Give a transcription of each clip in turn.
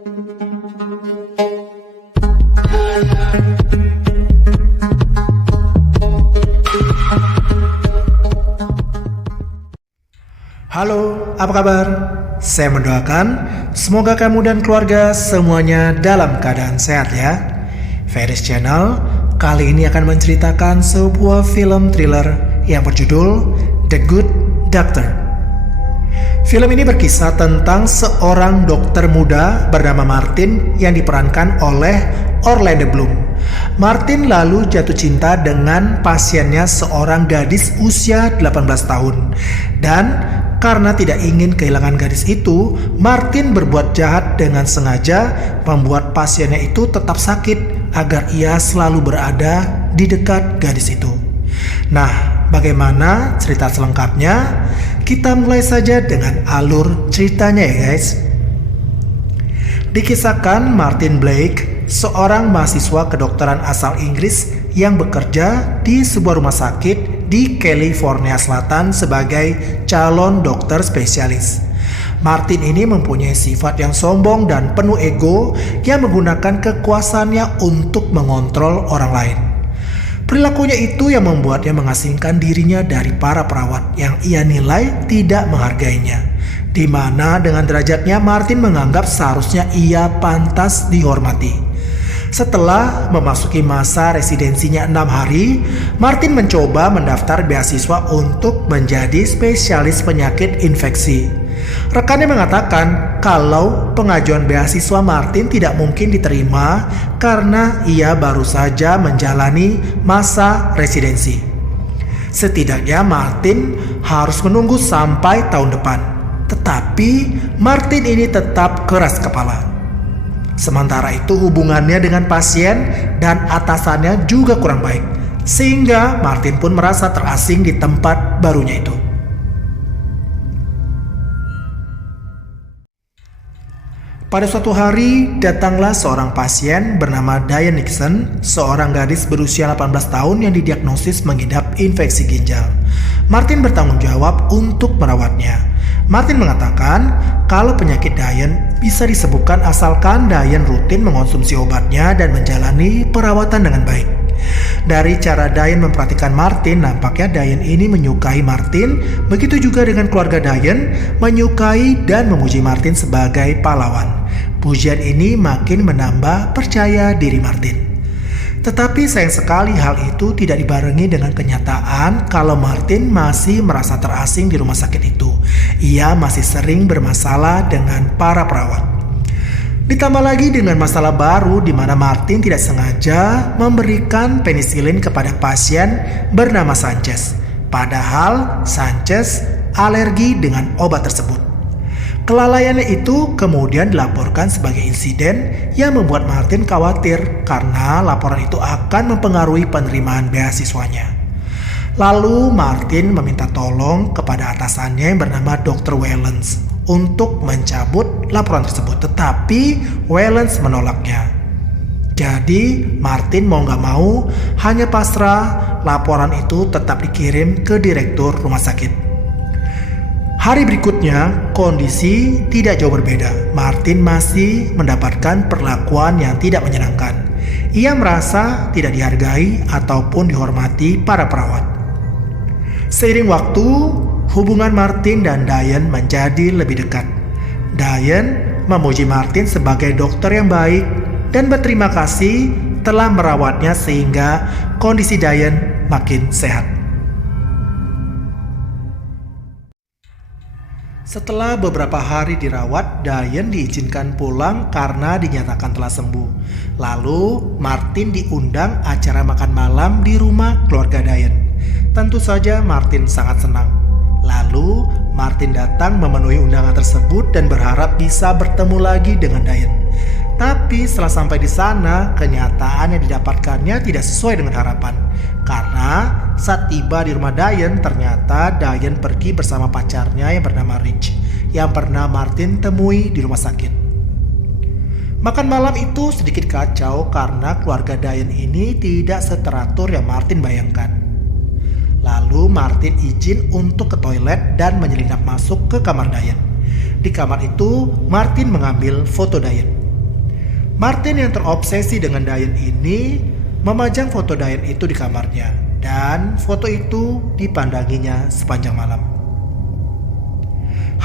Halo, apa kabar? Saya mendoakan semoga kamu dan keluarga semuanya dalam keadaan sehat ya. Ferris Channel kali ini akan menceritakan sebuah film thriller yang berjudul The Good Doctor. Film ini berkisah tentang seorang dokter muda bernama Martin yang diperankan oleh Orlando Bloom. Martin lalu jatuh cinta dengan pasiennya, seorang gadis usia 18 tahun. Dan karena tidak ingin kehilangan gadis itu, Martin berbuat jahat dengan sengaja membuat pasiennya itu tetap sakit agar ia selalu berada di dekat gadis itu. Nah, bagaimana cerita selengkapnya? Kita mulai saja dengan alur ceritanya ya guys. Dikisahkan Martin Blake, seorang mahasiswa kedokteran asal Inggris yang bekerja di sebuah rumah sakit di California Selatan sebagai calon dokter spesialis. Martin ini mempunyai sifat yang sombong dan penuh ego yang menggunakan kekuasaannya untuk mengontrol orang lain. Perilakunya itu yang membuatnya mengasingkan dirinya dari para perawat yang ia nilai tidak menghargainya. Di mana dengan derajatnya Martin menganggap seharusnya ia pantas dihormati. Setelah memasuki masa residensinya 6 hari, Martin mencoba mendaftar beasiswa untuk menjadi spesialis penyakit infeksi. Rekannya mengatakan kalau pengajuan beasiswa Martin tidak mungkin diterima karena ia baru saja menjalani masa residensi. Setidaknya Martin harus menunggu sampai tahun depan. Tetapi Martin ini tetap keras kepala. Sementara itu hubungannya dengan pasien dan atasannya juga kurang baik, sehingga Martin pun merasa terasing di tempat barunya itu. Pada suatu hari, datanglah seorang pasien bernama Diane Nixon, seorang gadis berusia 18 tahun yang didiagnosis mengidap infeksi ginjal. Martin bertanggung jawab untuk merawatnya. Martin mengatakan kalau penyakit Diane bisa disembuhkan asalkan Diane rutin mengonsumsi obatnya dan menjalani perawatan dengan baik. Dari cara Diane memperhatikan Martin, nampaknya Diane ini menyukai Martin. Begitu juga dengan keluarga Diane, menyukai dan memuji Martin sebagai pahlawan. Pujian ini makin menambah percaya diri Martin. Tetapi sayang sekali hal itu tidak dibarengi dengan kenyataan kalau Martin masih merasa terasing di rumah sakit itu. Ia masih sering bermasalah dengan para perawat. Ditambah lagi dengan masalah baru di mana Martin tidak sengaja memberikan penisilin kepada pasien bernama Sanchez. Padahal Sanchez alergi dengan obat tersebut. Kelalaiannya itu kemudian dilaporkan sebagai insiden yang membuat Martin khawatir karena laporan itu akan mempengaruhi penerimaan beasiswanya. Lalu Martin meminta tolong kepada atasannya yang bernama Dr. Wellens untuk mencabut laporan tersebut, tetapi Wellens menolaknya. Jadi Martin mau gak mau hanya pasrah, laporan itu tetap dikirim ke direktur rumah sakit. Hari berikutnya, kondisi tidak jauh berbeda. Martin masih mendapatkan perlakuan yang tidak menyenangkan. Ia merasa tidak dihargai ataupun dihormati para perawat. Seiring waktu, hubungan Martin dan Diane menjadi lebih dekat. Diane memuji Martin sebagai dokter yang baik dan berterima kasih telah merawatnya sehingga kondisi Diane makin sehat. Setelah beberapa hari dirawat, Diane diizinkan pulang karena dinyatakan telah sembuh. Lalu Martin diundang acara makan malam di rumah keluarga Diane. Tentu saja Martin sangat senang. Lalu Martin datang memenuhi undangan tersebut dan berharap bisa bertemu lagi dengan Diane. Tapi setelah sampai di sana, kenyataan yang didapatkannya tidak sesuai dengan harapan. Karena saat tiba di rumah Diane, ternyata Diane pergi bersama pacarnya yang bernama Rich, yang pernah Martin temui di rumah sakit. Makan malam itu sedikit kacau karena keluarga Diane ini tidak seteratur yang Martin bayangkan. Lalu Martin izin untuk ke toilet dan menyelinap masuk ke kamar Diane. Di kamar itu, Martin mengambil foto Diane. Martin yang terobsesi dengan Diane ini memajang foto Diane itu di kamarnya, dan foto itu dipandanginya sepanjang malam.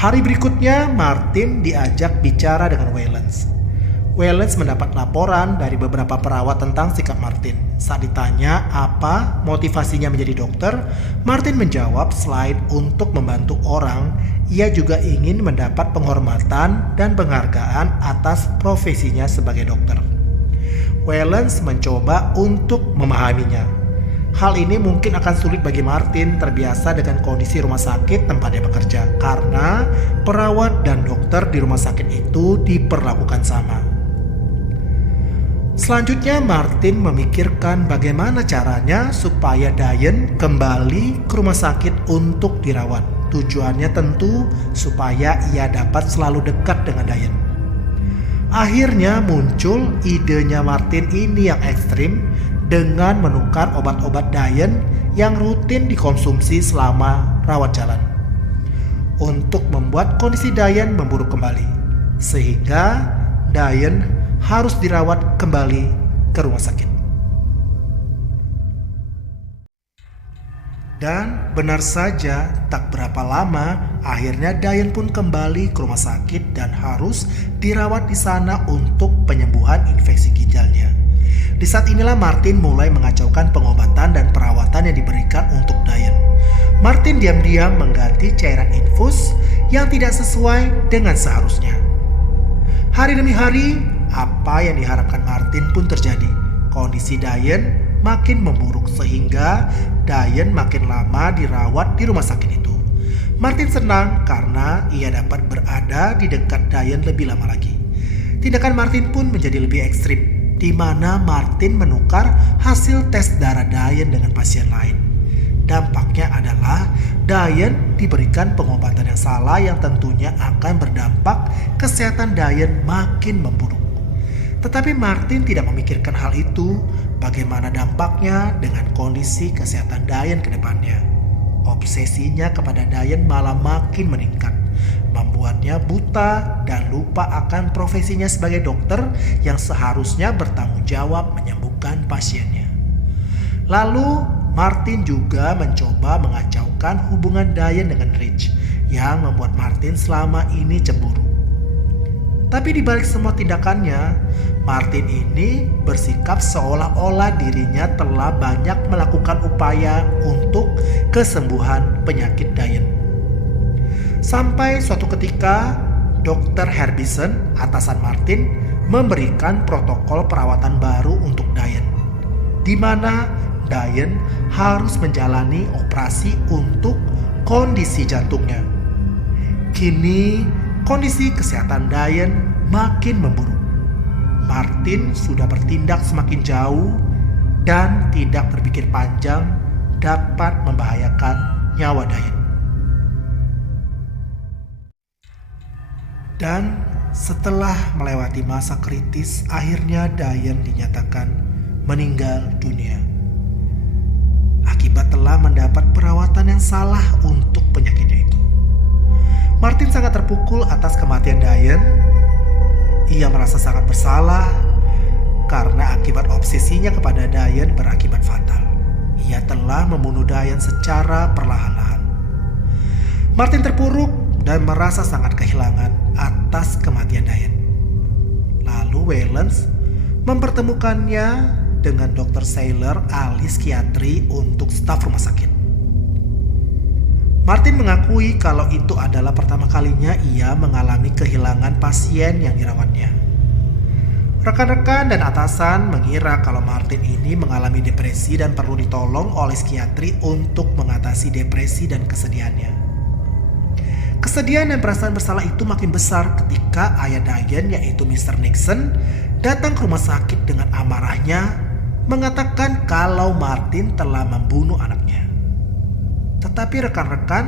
Hari berikutnya, Martin diajak bicara dengan Wallace. Wallace mendapat laporan dari beberapa perawat tentang sikap Martin. Saat ditanya apa motivasinya menjadi dokter, Martin menjawab selain untuk membantu orang, ia juga ingin mendapat penghormatan dan penghargaan atas profesinya sebagai dokter. Wallace mencoba untuk memahaminya. Hal ini mungkin akan sulit bagi Martin terbiasa dengan kondisi rumah sakit tempat dia bekerja, karena perawat dan dokter di rumah sakit itu diperlakukan sama. Selanjutnya Martin memikirkan bagaimana caranya supaya Diane kembali ke rumah sakit untuk dirawat. Tujuannya tentu supaya ia dapat selalu dekat dengan Diane. Akhirnya muncul idenya Martin ini yang ekstrim dengan menukar obat-obat Diane yang rutin dikonsumsi selama rawat jalan untuk membuat kondisi Diane memburuk kembali, sehingga Diane harus dirawat kembali ke rumah sakit. Dan benar saja, tak berapa lama akhirnya Diane pun kembali ke rumah sakit dan harus dirawat di sana untuk penyembuhan infeksi ginjalnya. Di saat inilah Martin mulai mengacaukan pengobatan dan perawatan yang diberikan untuk Diane. Martin diam-diam mengganti cairan infus yang tidak sesuai dengan seharusnya. Hari demi hari, apa yang diharapkan Martin pun terjadi. Kondisi Diane makin memburuk sehingga Diane makin lama dirawat di rumah sakit itu. Martin senang karena ia dapat berada di dekat Diane lebih lama lagi. Tindakan Martin pun menjadi lebih ekstrim, di mana Martin menukar hasil tes darah Diane dengan pasien lain. Dampaknya adalah Diane diberikan pengobatan yang salah yang tentunya akan berdampak kesehatan Diane makin memburuk. Tetapi Martin tidak memikirkan hal itu, bagaimana dampaknya dengan kondisi kesehatan Diane ke depannya. Obsesinya kepada Diane malah makin meningkat, membuatnya buta dan lupa akan profesinya sebagai dokter yang seharusnya bertanggung jawab menyembuhkan pasiennya. Lalu Martin juga mencoba mengacaukan hubungan Diane dengan Rich, yang membuat Martin selama ini cemburu. Tapi di balik semua tindakannya, Martin ini bersikap seolah-olah dirinya telah banyak melakukan upaya untuk kesembuhan penyakit Diane. Sampai suatu ketika, Dr. Harbison, atasan Martin, memberikan protokol perawatan baru untuk Diane, di mana Diane harus menjalani operasi untuk kondisi jantungnya. Kini kondisi kesehatan Diane makin memburuk. Martin sudah bertindak semakin jauh dan tidak berpikir panjang dapat membahayakan nyawa Diane. Dan setelah melewati masa kritis, akhirnya Diane dinyatakan meninggal dunia akibat telah mendapat perawatan yang salah untuk penyakitnya itu. Martin sangat terpukul atas kematian Diane. Ia merasa sangat bersalah karena akibat obsesinya kepada Diane berakibat fatal. Ia telah membunuh Diane secara perlahan-lahan. Martin terpuruk dan merasa sangat kehilangan atas kematian Diane. Lalu Wallace mempertemukannya dengan Dr. Saylor, ahli psikiatri untuk staf rumah sakit. Martin mengakui kalau itu adalah pertama kalinya ia mengalami kehilangan pasien yang dirawatnya. Rekan-rekan dan atasan mengira kalau Martin ini mengalami depresi dan perlu ditolong oleh psikiatri untuk mengatasi depresi dan kesedihannya. Kesedihan dan perasaan bersalah itu makin besar ketika ayah Diane, yaitu Mr. Nixon, datang ke rumah sakit dengan amarahnya mengatakan kalau Martin telah membunuh anaknya. Tetapi rekan-rekan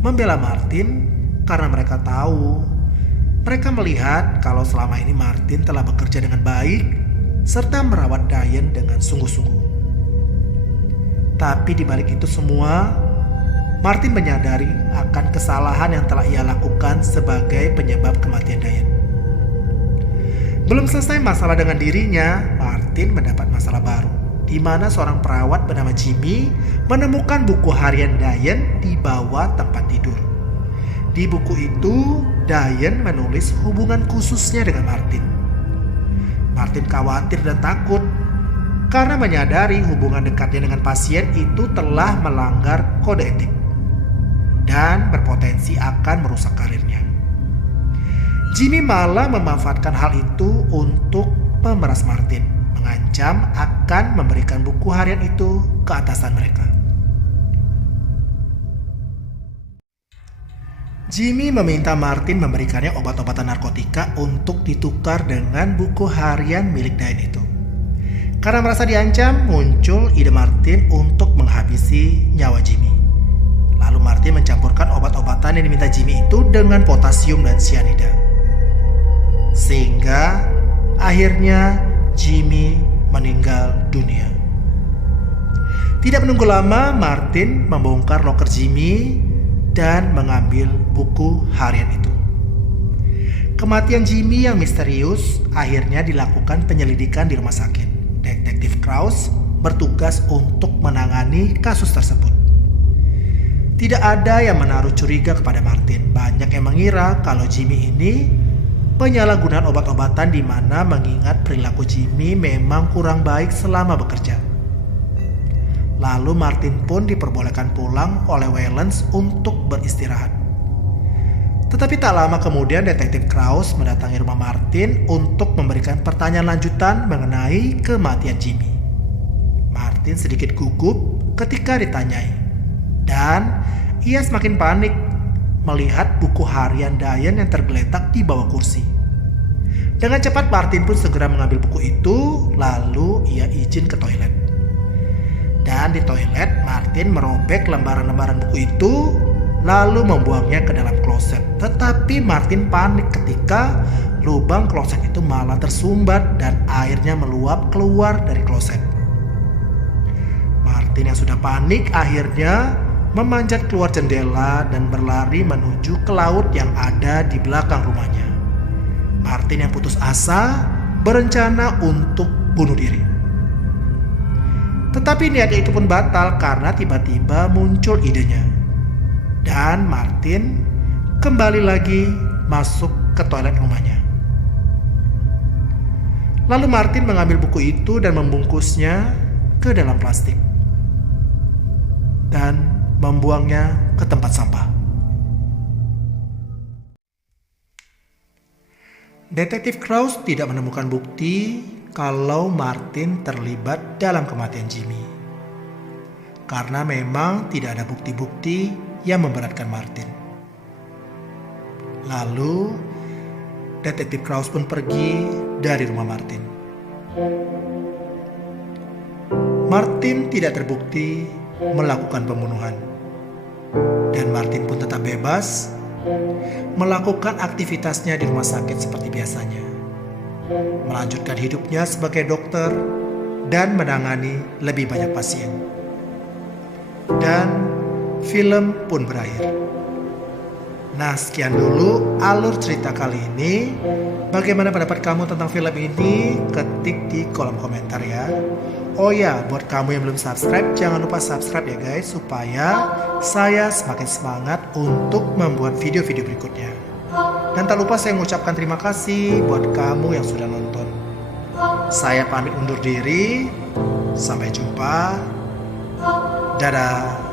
membela Martin karena mereka tahu, mereka melihat kalau selama ini Martin telah bekerja dengan baik serta merawat Diane dengan sungguh-sungguh. Tapi di balik itu semua, Martin menyadari akan kesalahan yang telah ia lakukan sebagai penyebab kematian Diane. Belum selesai masalah dengan dirinya, Martin mendapat masalah baru, di mana seorang perawat bernama Jimmy menemukan buku harian Diane di bawah tempat tidur. Di buku itu, Diane menulis hubungan khususnya dengan Martin. Martin khawatir dan takut karena menyadari hubungan dekatnya dengan pasien itu telah melanggar kode etik dan berpotensi akan merusak karirnya. Jimmy malah memanfaatkan hal itu untuk memeras Martin, mengancam akan memberikan buku harian itu ke atasan mereka. Jimmy meminta Martin memberikannya obat-obatan narkotika untuk ditukar dengan buku harian milik Diane itu. Karena merasa diancam, muncul ide Martin untuk menghabisi nyawa Jimmy. Lalu Martin mencampurkan obat-obatan yang diminta Jimmy itu dengan potasium dan cyanida. Sehingga akhirnya Jimmy meninggal dunia. Tidak menunggu lama, Martin membongkar loker Jimmy dan mengambil buku harian itu. Kematian Jimmy yang misterius akhirnya dilakukan penyelidikan di rumah sakit. Detektif Krause bertugas untuk menangani kasus tersebut. Tidak ada yang menaruh curiga kepada Martin. Banyak yang mengira kalau Jimmy ini penyalahgunaan obat-obatan, di mana mengingat perilaku Jimmy memang kurang baik selama bekerja. Lalu Martin pun diperbolehkan pulang oleh Wayland untuk beristirahat. Tetapi tak lama kemudian Detektif Krause mendatangi rumah Martin untuk memberikan pertanyaan lanjutan mengenai kematian Jimmy. Martin sedikit gugup ketika ditanyai, dan ia semakin panik melihat buku harian Diane yang tergeletak di bawah kursi. Dengan cepat Martin pun segera mengambil buku itu, lalu ia izin ke toilet. Dan di toilet Martin merobek lembaran-lembaran buku itu lalu membuangnya ke dalam kloset. Tetapi Martin panik ketika lubang kloset itu malah tersumbat dan airnya meluap keluar dari kloset. Martin yang sudah panik akhirnya memanjat keluar jendela dan berlari menuju ke laut yang ada di belakang rumahnya. Martin yang putus asa berencana untuk bunuh diri. Tetapi niatnya itu pun batal karena tiba-tiba muncul idenya. Dan Martin kembali lagi masuk ke toilet rumahnya. Lalu Martin mengambil buku itu dan membungkusnya ke dalam plastik dan membuangnya ke tempat sampah. Detektif Krause tidak menemukan bukti kalau Martin terlibat dalam kematian Jimmy. Karena memang tidak ada bukti-bukti yang memberatkan Martin. Lalu Detektif Krause pun pergi dari rumah Martin. Martin tidak terbukti melakukan pembunuhan, dan Martin pun tetap bebas melakukan aktivitasnya di rumah sakit seperti biasanya, melanjutkan hidupnya sebagai dokter dan menangani lebih banyak pasien. Dan film pun berakhir. Nah, sekian dulu alur cerita kali ini. Bagaimana pendapat kamu tentang film ini? Ketik di kolom komentar ya. Oh ya, buat kamu yang belum subscribe, jangan lupa subscribe ya guys, supaya saya semakin semangat untuk membuat video-video berikutnya. Dan tak lupa saya mengucapkan terima kasih buat kamu yang sudah nonton. Saya pamit undur diri. Sampai jumpa. Dadah.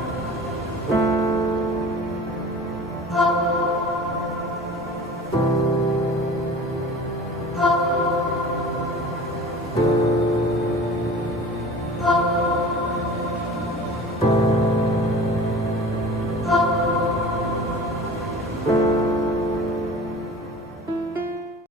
Oh